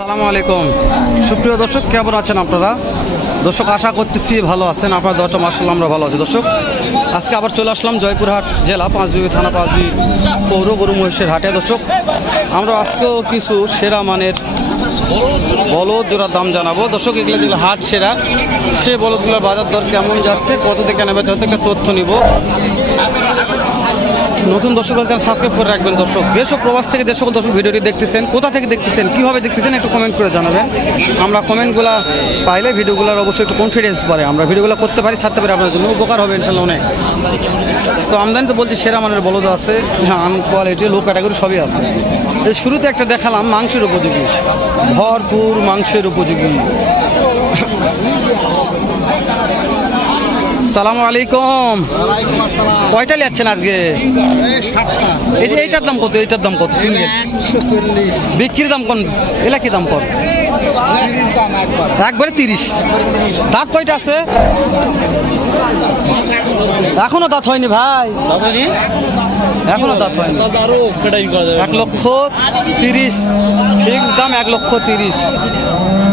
সালামু আলাইকুম। সুপ্রিয় দর্শক, কেমন আছেন আপনারা? দর্শক, আশা করতেছি ভালো আছেন। আপনার দর্শক মার্শাল আমরা ভালো আছি। দর্শক, আজকে আবার চলে আসলাম জয়পুরহাট জেলা, পাঁচবিবি থানা পাঁচবি পৌর, গরু মহিষের হাটে। দর্শক, আমরা আজকেও কিছু সেরা মানের বলদ জোড়ার দাম জানাব। দর্শক, এগুলো যেগুলো হাট সেরা, সে বলদগুলোর বাজার দর কেমন যাচ্ছে, কত থেকে নেবে, যত তথ্য নিব। নতুন দর্শক চ্যানেল সাবস্ক্রাইব করে রাখবেন দর্শক ও প্রবাস থেকে যে দর্শক ভিডিওটি দেখতেছেন, কোথা থেকে দেখতেছেন, কীভাবে দেখতেছেন, একটু কমেন্ট করে জানাবেন। আমরা কমেন্টগুলো পাইলে ভিডিওগুলোর অবশ্যই একটু কনফিডেন্স পারে আমরা ভিডিওগুলো করতে পারি, ছাড়তে পারি আপনার জন্য উপকার হবে ইনশাল্লাহ অনেক। তো আমদানি তো বলছি, সেরা মানের বলদ আছে আন কোয়ালিটি লো ক্যাটাগরি সবই আছে। শুরুতে একটা দেখালাম, মাংসের উপযোগী। ভরপুর মাংসের উপযোগী। সালামু আলাইকুম। কয়টা নিচ্ছেন আজকে? এই যে এইটার দাম কত? এইটার দাম কত? সিঙ্গেল বিক্রির দাম কোন? এলা কি দাম কর? একবারে তিরিশ। দাঁত কয়টা আছে? এখনও দাঁত হয়নি ভাই। এখনও দাঁত হয়নি। এক লক্ষ তিরিশ। ফিক্স দাম এক লক্ষ তিরিশ।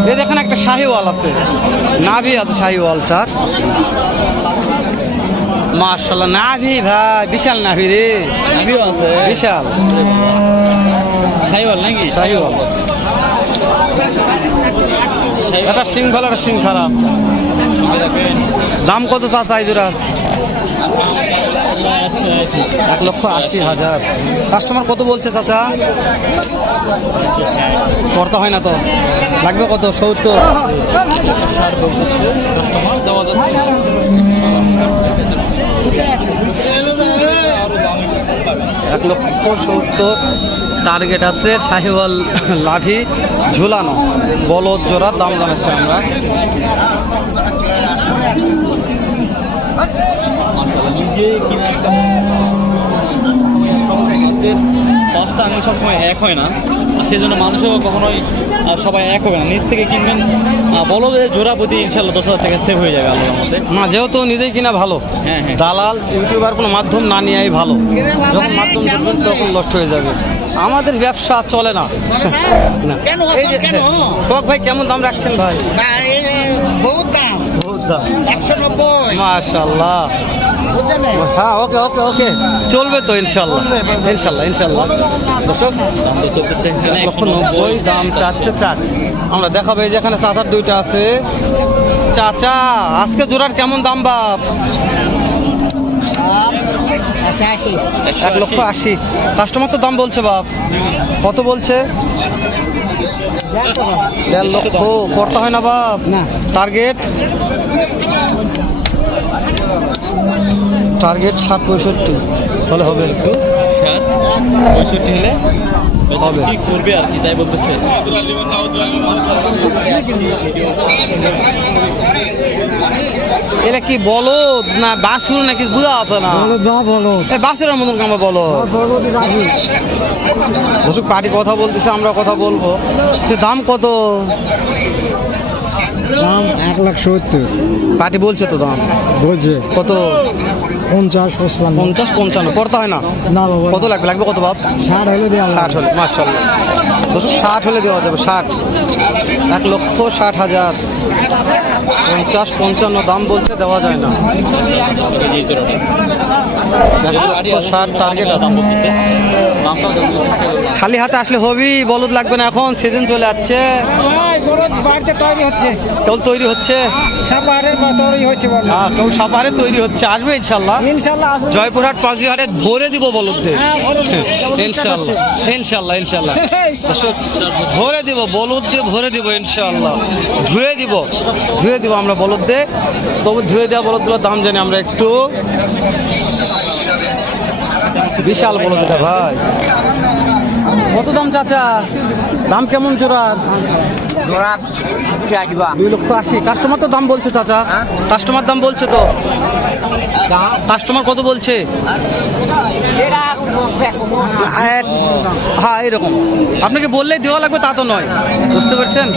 এই দেখেন একটা শাহিওয়াল আছে। নাভি আছে শাহিওয়ালটার। মার্শাল্লাহ নাভি ভাই বিশাল নাভি রে। বিশাল। সাইওয়াল নাকি? শাহিওয়াল। এটা সিং ভালো একটা সিং খারাপ। দাম কত চা চাই জোড়ার? এক লক্ষ আশি হাজার। কাস্টমার কত বলছে চাচা? করতে হয় না তো? লাগবে কত? সত্তর? এক লক্ষ সত্তর। টার্গেট আছে শাহিওয়াল লাভি ঝুলানো। বলদ জোড়ার দাম জানাচ্ছি আমরা। মাশাআল্লাহ নিজে কিনে একটা আমাদের আঙুল সবসময় এক হয় না। আর সেই জন্য মানুষও কখনোই সবাই এক হবে না। নিজ থেকে কিনবেন বলো যে জোড়া প্রতি ইনশাল্লাহ দশ হাজার টাকা সেভ হয়ে যাবে আল্লাহর মধ্যে না যেহেতু নিজেই কিনা ভালো হ্যাঁ, হ্যাঁ। দালাল ইউটিউবার কোনো মাধ্যম না নিয়েই ভালো। যখন মাধ্যম দেখবেন তখন নষ্ট হয়ে যাবে। আমাদের ব্যবসা চলে না। না? কেন? এই যে শোক ভাই কেমন দাম রাখছেন ভাই? বহুত দাম। বহুত দাম। একশো নব্বই। মাশাল্লাহ হ্যাঁ ওকে ওকে ওকে। চলবে তো ইনশাল্লাহ। ইনশাল্লাহ ইনশাল্লাহ। দর্শক লক্ষ নব্বই দাম চারশো চার। আমরা দেখাবো এই যে এখানে চাচার দুইটা আছে। চাচা আজকে জোড়ার কেমন দাম বাপ? এক লক্ষ আশি। কাস্টমার তো দাম বলছে বাপ। কত বলছে? দেড় লক্ষ। করতে হয় না বাপ? টার্গেট? টার্গেট ষাট পঁয়ষট্টি। হলে হবে একটু। ষাট পঁয়ষট্টি হলে হবে। বিক্রি করবে আর কি তাই বলতেছে। এটা কি বলো না বাসুর নাকি বুঝা আছে না? এই বাসুরের মতন কামা বলো বসুক পার্টি কথা বলতেছে আমরা কথা বলব। তো দাম কত? দাম এক লাখ সত্তর। পার্টি বলছে তো দাম। বলছে। কত? পঞ্চাশ পঞ্চান্ন পঞ্চাশ পঞ্চান্ন। পড়তে হয় না? না বাবা। কত লাগবে? লাগবে কত বাপ ষাট হলে দেওয়া ষাট হলে মার্শাল্লাহ দুশো ষাট হলে দেওয়া যাবে ষাট। এক লক্ষ ষাট হাজার। পঞ্চাশ পঞ্চান্ন দাম বলছে দেওয়া যায় না। ষাট টার্গেট আছে। খালি হাতে আসলে হবি বলদ লাগবে না এখন সিজন চলে যাচ্ছে। বাড়িতে তৈরি হচ্ছে। কেবল তৈরি হচ্ছে? সাপাহারের তৈরি হচ্ছে বল হ্যাঁ কেউ তৈরি হচ্ছে আসবে ইনশাল্লাহ আসবে। জয়পুরহাট ভরে দিব বলদদের। ইনশাল্লাহ ইনশাল্লাহ ইনশাল্লাহ ভরে দিব বলদ দিয়ে ভরে দিব ইনশাল্লাহ ধুয়ে দিব ধুয়ে দিব আমরা বলদ দিয়ে। তবু ধুয়ে দেওয়া বলদগুলোর দাম জানি আমরা একটু বিশাল বলদ এটা ভাই। কত দাম চাচা? দাম কেমন জোড়ার দুই লক্ষ আশি। কাস্টমার তো দাম বলছে চাচা। কাস্টমার দাম বলছে তো? কাস্টমার কত বলছে? হ্যাঁ এরকম। আপনাকে বললেই দেওয়া লাগবে তা তো নয়। বুঝতে পারছেন?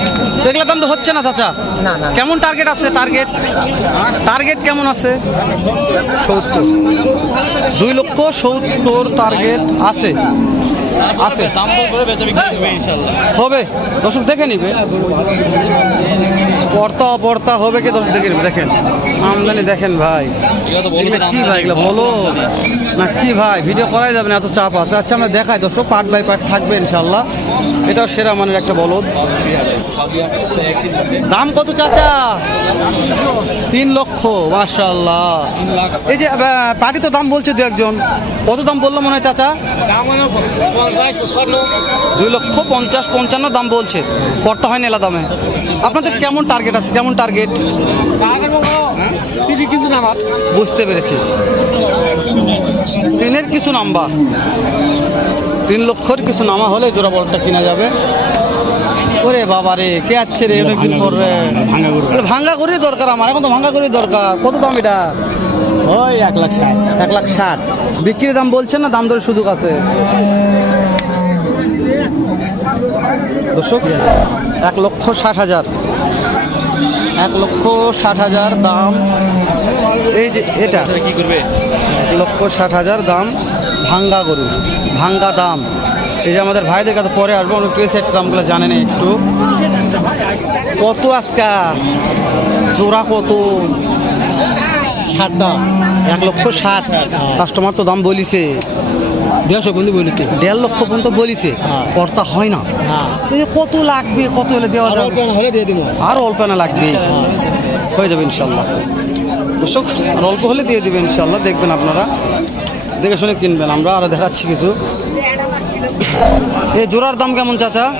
তো এগুলোর দাম তো হচ্ছে না চাচা। কেমন টার্গেট আছে টার্গেট টার্গেট কেমন আছে? সত্তর দুই লক্ষ সত্তর টার্গেট আছে। আছে। দাম করে বেচা বিক্রি হবে। ইনশাল্লাহ হবে দর্শক দেখে নিবে। পর্তা অপর্তা হবে কি দর্শক দেখে নিবে। দেখেন। আমদানি দেখেন ভাই। কি ভাই এগুলো বলো না কি ভাই ভিডিও করাই যাবে না এত চাপ আছে। আচ্ছা আমরা দেখাই দর্শক পার্ট বাই পার্ট থাকবে ইনশাল্লাহ এটাও সেরা মানের একটা বলদ। দাম কত চাচা? তিন লক্ষ মাশাল্লাহ এই যে পার্টি তো দাম বলছে দু একজন। কত দাম বলল মনে হয় চাচা? দুই লক্ষ পঞ্চাশ পঞ্চান্ন দাম বলছে। পড়তে হয় না এলা দামে। আপনাদের কেমন টার্গেট আছে? কেমন টার্গেট কিছু না আমার বুঝতে পেরেছি। তিনের কিছু নাম্বার। তিন লক্ষর কিছু নামা হলে জোড়া বলটা কিনা যাবে। ওরে বাবা রে কে আছে রে? অনেকদিন পর রে। ভাঙ্গা করি দরকার আমার এখন তো ভাঙ্গা করি দরকার। কত দাম এটা? ওই এক লাখ ষাট। এক লাখ ষাট। বিক্রির দাম বলছেন না দাম দরের সুযোগ আছে? দর্শক এক লক্ষ ষাট হাজার। এক লক্ষ ষাট হাজার দাম। এই যে এটা কি করবে? এক লক্ষ ষাট হাজার দাম ভাঙ্গা গরু ভাঙ্গা দাম। এই যে আমাদের ভাইদের কাছে পরে আসব অনেক সেট দামগুলো জানে না একটু। কত আজকা? জোড়া কত? ষাট দাম এক লক্ষ ষাট। কাস্টমার তো দাম বলিছে। দেড়শো বন্ধু বলিতে দেড় লক্ষ পর্যন্ত বলিছে। হ্যাঁ। কর্তা হয় না। হ্যাঁ। এই কত লাগবে? কত হলে দেওয়া যাবে? হলে দিয়ে দিব। আর অল্প না লাগবে। হয়ে। যাবে ইনশাল্লাহ দর্শক আর অল্প হলে দিয়ে দেবে ইনশাল্লাহ দেখবেন আপনারা। দেখে শুনে কিনবেন। আমরা আরও দেখাচ্ছি কিছু। এই জোড়ার দাম কেমন চাচা?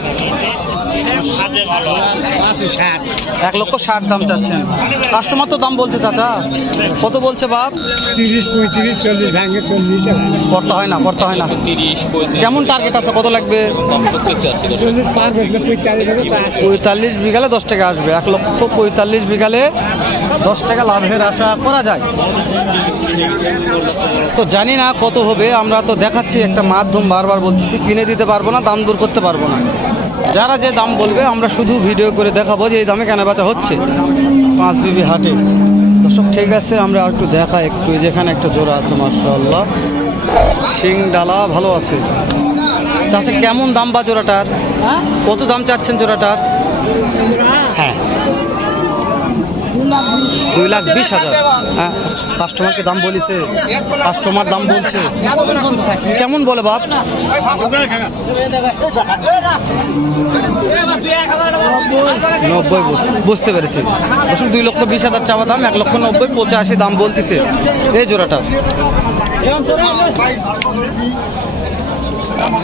এক লক্ষ ষাট দাম চাচ্ছেন। কাস্টমার তো দাম বলছে চাচা। কত বলছে বাপ? তিরিশ পঁয়ত্রিশ চল্লিশ ভাঙে চল্লিশ করতে হয় না করতে হয় না। তিরিশ কেমন টার্গেট আছে? কত লাগবে? পঁয়তাল্লিশ বিঘালে দশ টাকা আসবে। এক লক্ষ পঁয়তাল্লিশ বিঘালে দশ টাকা লাভের আশা করা যায়। তো জানি না কত হবে আমরা তো দেখাচ্ছি একটা মাধ্যম বারবার বলতেছি কিনে দিতে পারব না দাম দূর করতে পারব না। যারা যে দাম বলবে আমরা শুধু ভিডিও করে দেখাবো যে এই দামে কেনা বেচা হচ্ছে। পাঁচ বিবি হাটে। দর্শক ঠিক আছে আমরা আর একটু দেখা একটু যেখানে একটা জোড়া আছে মার্শাল্লাহ শিং ডালা ভালো আছে। চাচা কেমন দাম বা জোড়াটার? কত দাম চাচ্ছেন জোড়াটার? হ্যাঁ। দুই লাখ বিশ হাজার। হ্যাঁ কাস্টমারকে দাম বলিছে কাস্টমার দাম বলছে। কেমন বলে বাপ? নব্বই বুঝতে পেরেছি। দর্শক, দুই লক্ষ বিশ হাজার চাওয়া দাম, এক লক্ষ নব্বই, পঁচাশি দাম বলতেছে। এই